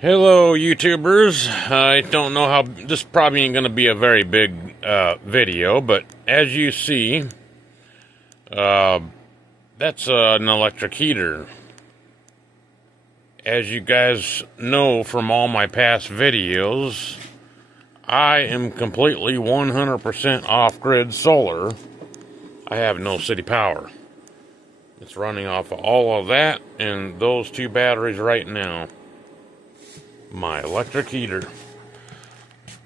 Hello, YouTubers. I don't know how this probably ain't going to be a very big video, but as you see, that's an electric heater. As you guys know from all my past videos, I am completely 100% off-grid solar. I have no city power. It's running off of all of that and those two batteries right now. My electric heater.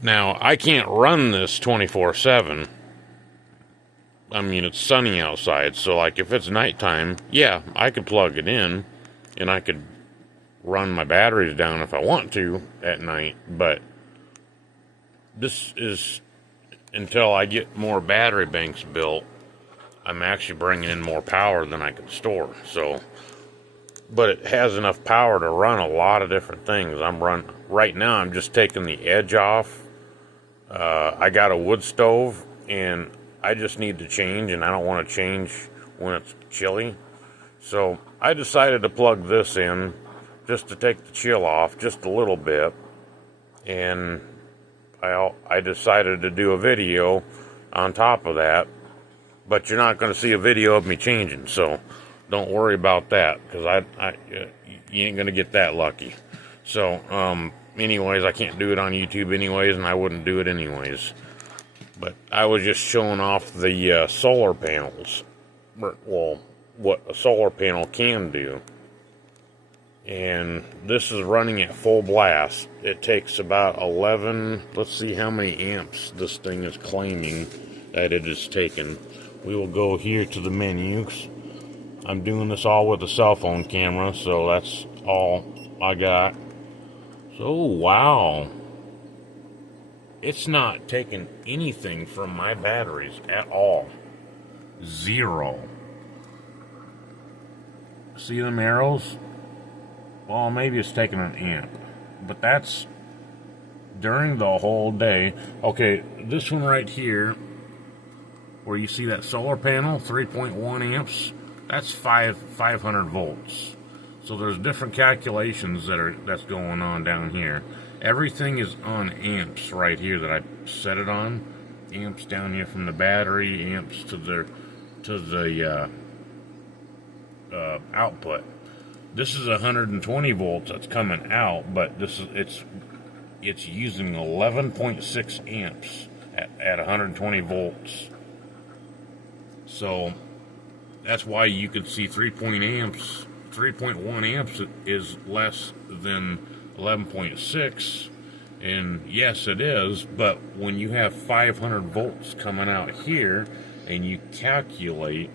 Now, I can't run this 24/7. I mean, it's sunny outside, so like if it's nighttime, yeah, I could plug it in and I could run my batteries down if I want to at night, but this is until I get more battery banks built. I'm actually bringing in more power than I can store, so but it has enough power to run a lot of different things. Right now, I'm just taking the edge off. I got a wood stove, and I just need to change, and I don't want to change when it's chilly. So I decided to plug this in just to take the chill off just a little bit. And I decided to do a video on top of that. But you're not going to see a video of me changing, so don't worry about that, because you ain't going to get that lucky. So, anyways, I can't do it on YouTube anyways, and I wouldn't do it anyways. But I was just showing off the solar panels. Well, what a solar panel can do. And this is running at full blast. It takes about 11, let's see how many amps this thing is claiming that it is taken. We will go here to the menus. I'm doing this all with a cell phone camera, so that's all I got. So, wow. It's not taking anything from my batteries at all. Zero. See them arrows? Well, maybe it's taking an amp. But that's during the whole day. Okay, this one right here, where you see that solar panel, 3.1 amps, that's 500 volts. So there's different calculations that's going on down here. Everything is on amps right here that I set it on. Amps down here from the battery, amps to the output. This is 120 volts that's coming out, but it's using 11.6 amps at 120 volts. So that's why you could see 3.1 amps is less than 11.6. And yes, it is, but when you have 500 volts coming out here and you calculate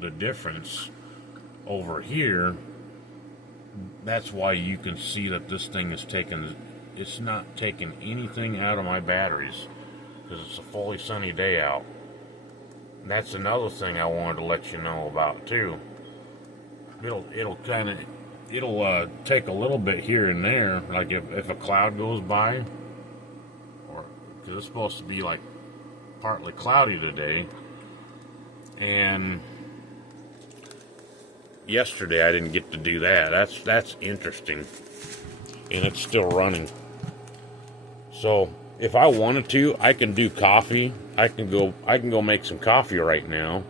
the difference over here, that's why you can see that this thing is it's not taking anything out of my batteries, because it's a fully sunny day out. That's another thing I wanted to let you know about too. It'll take a little bit here and there, like if a cloud goes by, or because it's supposed to be like partly cloudy today. And yesterday I didn't get to do that. That's interesting, and it's still running. So if I wanted to, I can do coffee. I can go make some coffee right now,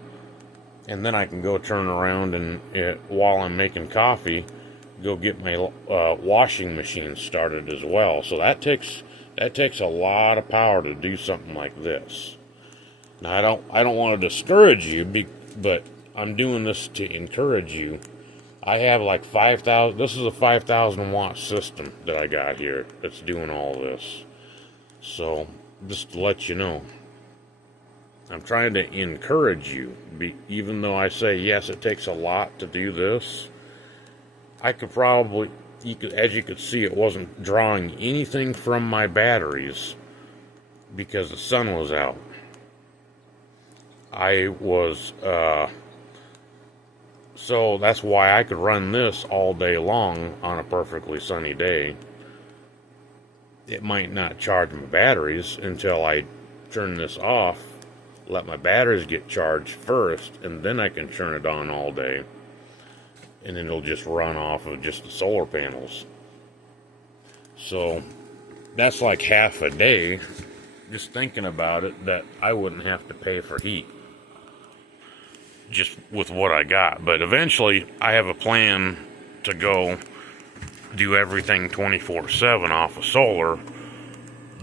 and then I can go turn around and while I'm making coffee, go get my washing machine started as well. So that takes a lot of power to do something like this. Now I don't want to discourage you, but I'm doing this to encourage you. I have like 5,000. This is a 5,000 watt system that I got here that's doing all this. So just to let you know, I'm trying to encourage you. Even though I say yes, it takes a lot to do this, I could probably, as you could see, it wasn't drawing anything from my batteries because the sun was out. So that's why I could run this all day long on a perfectly sunny day. It might not charge my batteries until I turn this off, let my batteries get charged first, and then I can turn it on all day. And then it'll just run off of just the solar panels. So that's like half a day, just thinking about it, that I wouldn't have to pay for heat just with what I got. But eventually I have a plan to go do everything 24/7 off of solar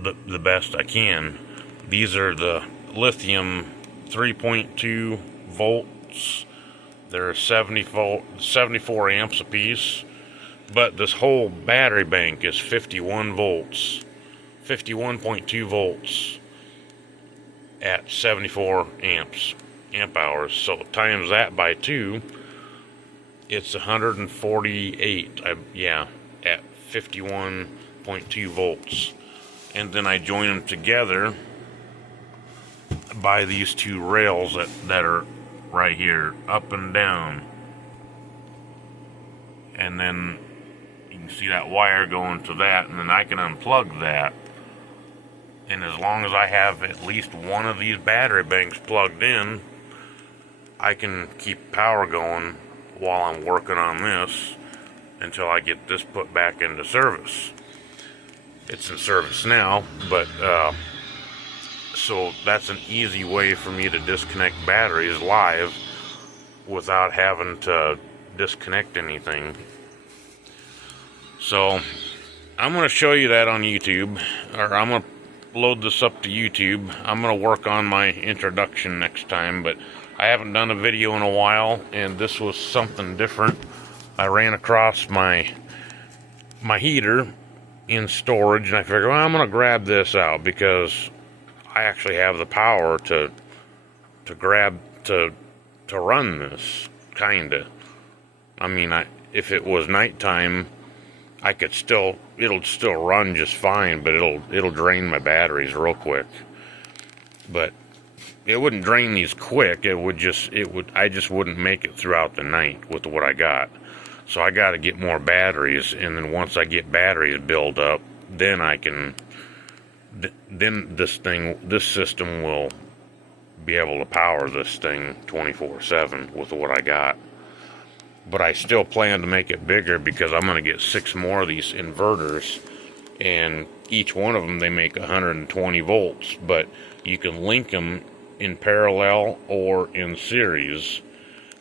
the best I can. These are the lithium 3.2 volts. They're 74 amps a piece, but this whole battery bank is 51 volts, 51.2 volts at 74 amp hours. So times that by 2, it's 148, at 51.2 volts. And then I join them together by these two rails that are right here, up and down. And then you can see that wire going to that, and then I can unplug that. And as long as I have at least one of these battery banks plugged in, I can keep power going while I'm working on this until I get this put back into service. It's in service now, but so that's an easy way for me to disconnect batteries live without having to disconnect anything. So I'm going to show you that on YouTube, or I'm going to load this up to YouTube. I'm going to work on my introduction next time, but I haven't done a video in a while, and this was something different. I ran across my heater in storage, and I figured, well, I'm going to grab this out because I actually have the power to run this, kinda. I mean, if it was nighttime, I could it'll still run just fine, but it'll drain my batteries real quick. But it wouldn't drain these quick. I just wouldn't make it throughout the night with what I got. So I got to get more batteries, and then once I get batteries built up, then then this system will be able to power this thing 24/7 with what I got. But I still plan to make it bigger because I'm going to get 6 more of these inverters, and each one of them, they make 120 volts, but you can link them in parallel or in series,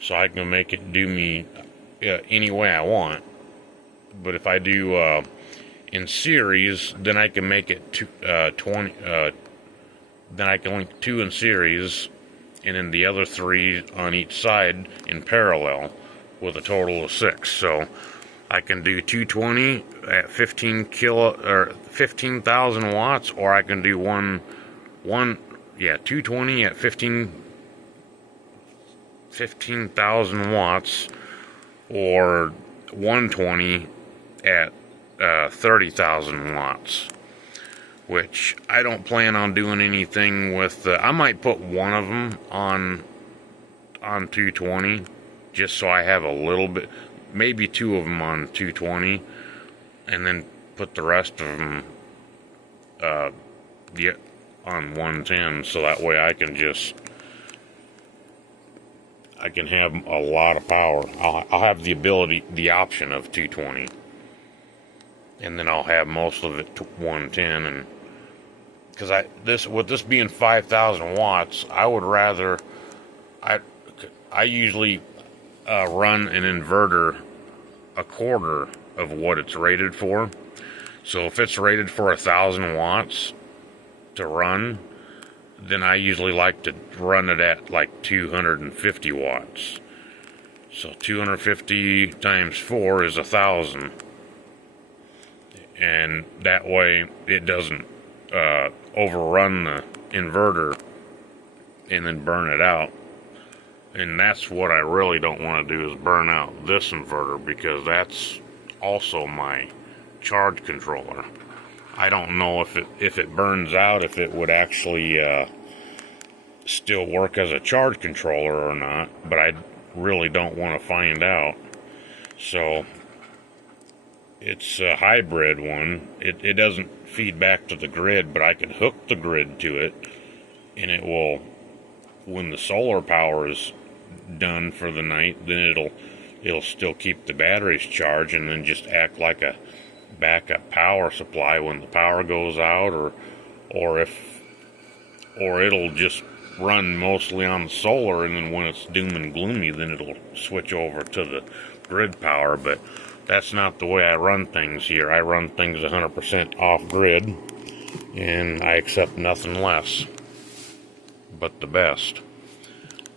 so I can make it do me any way I want. But if I do in series, then I can make it 20. Then I can link 2 in series, and then the other 3 on each side in parallel, with a total of 6. So I can do 220 at 15,000 watts, or I can do 220 at 15,000 watts, or 120 at 30,000 watts. Which I don't plan on doing anything with. I might put one of them on 220, just so I have a little bit, maybe 2 of them on 220, and then put the rest of them on 110, so that way I can have a lot of power. I'll have the option of 220, and then I'll have most of it to 110. And because with this being 5,000 watts, I would rather, I usually run an inverter a quarter of what it's rated for. So if it's rated for 1,000 watts to run, then I usually like to run it at like 250 watts. So 250 times 4 is 1,000. And that way it doesn't overrun the inverter and then burn it out. And that's what I really don't want to do, is burn out this inverter, because that's also my charge controller. I don't know if it burns out, if it would actually still work as a charge controller or not, but I really don't want to find out. So it's a hybrid one. It doesn't feed back to the grid, but I can hook the grid to it, and it will, when the solar power is done for the night, then it'll still keep the batteries charged, and then just act like a backup power supply when the power goes out, or it'll just run mostly on the solar, and then when it's doom and gloomy, then it'll switch over to the grid power. But that's not the way I run things here. I run things 100% off grid, and I accept nothing less but the best.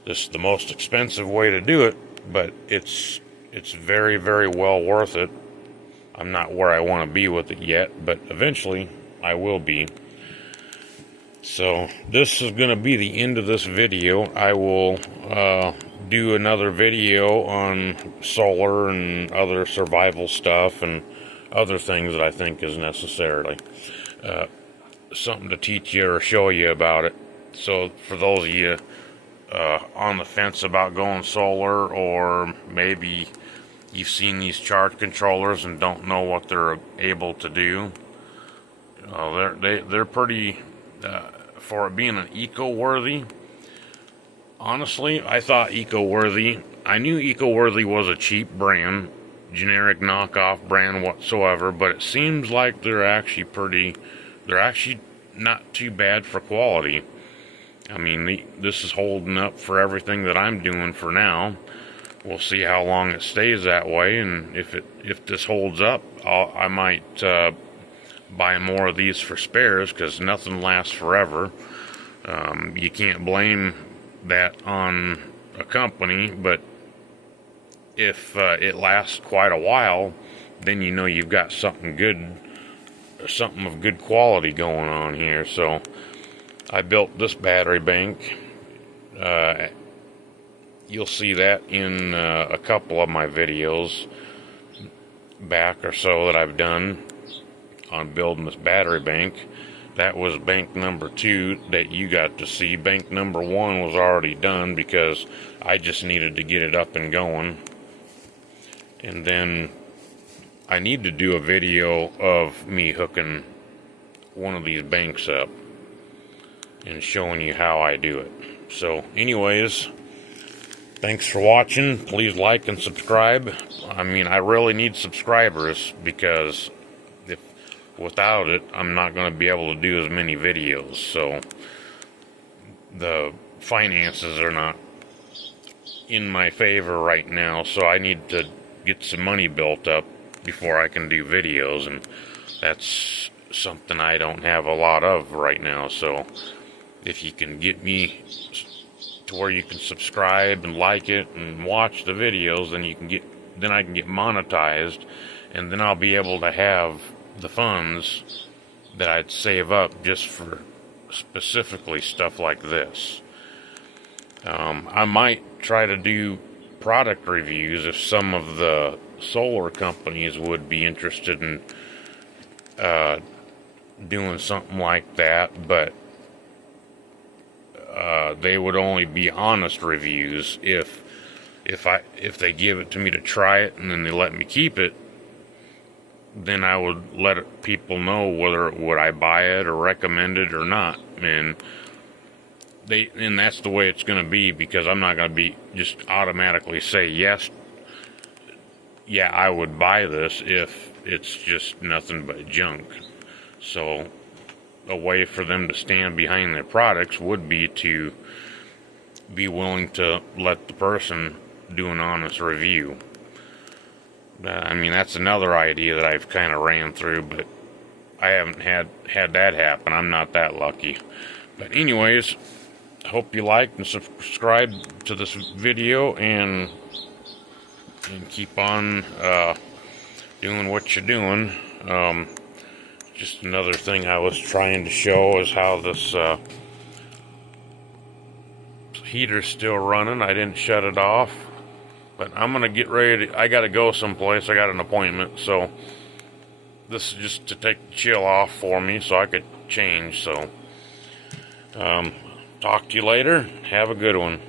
This is the most expensive way to do it, but it's very, very well worth it. I'm not where I want to be with it yet, but eventually I will be. So this is going to be the end of this video. I will do another video on solar and other survival stuff and other things that I think is necessarily something to teach you or show you about it. So for those of you on the fence about going solar, or maybe you've seen these charge controllers and don't know what they're able to do, they're pretty, for it being an eco-worthy. Honestly, I thought eco-worthy, I knew eco-worthy was a cheap brand, generic knockoff brand whatsoever, but it seems like they're actually not too bad for quality. I mean, this is holding up for everything that I'm doing for now. We'll see how long it stays that way, and if this holds up, I might buy more of these for spares, because nothing lasts forever. You can't blame that on a company, but if it lasts quite a while, then you know you've got something good, something of good quality going on here. So I built this battery bank. You'll see that in a couple of my videos back or so that I've done on building this battery bank. That was bank number 2 that you got to see. Bank number 1 was already done because I just needed to get it up and going. And then I need to do a video of me hooking one of these banks up and showing you how I do it. So anyways, thanks for watching. Please like and subscribe. I mean, I really need subscribers, because without it, I'm not going to be able to do as many videos. So the finances are not in my favor right now, so I need to get some money built up before I can do videos, and that's something I don't have a lot of right now. So if you can get me to where you can subscribe and like it and watch the videos, then I can get monetized, and then I'll be able to have the funds that I'd save up just for specifically stuff like this. I might try to do product reviews if some of the solar companies would be interested in doing something like that, but they would only be honest reviews. If they give it to me to try it and then they let me keep it, then I would let people know whether would I buy it or recommend it or not. And that's the way it's going to be, because I'm not going to be just automatically say yes, yeah, I would buy this if it's just nothing but junk. So a way for them to stand behind their products would be to be willing to let the person do an honest review. I mean, that's another idea that I've kind of ran through, but I haven't had that happen. I'm not that lucky. But anyways, I hope you liked and subscribe to this video, and keep on doing what you're doing. Just another thing I was trying to show is how this heater's still running. I didn't shut it off. But I'm going to get ready to, I got to go someplace. I got an appointment. So this is just to take the chill off for me so I could change. So talk to you later. Have a good one.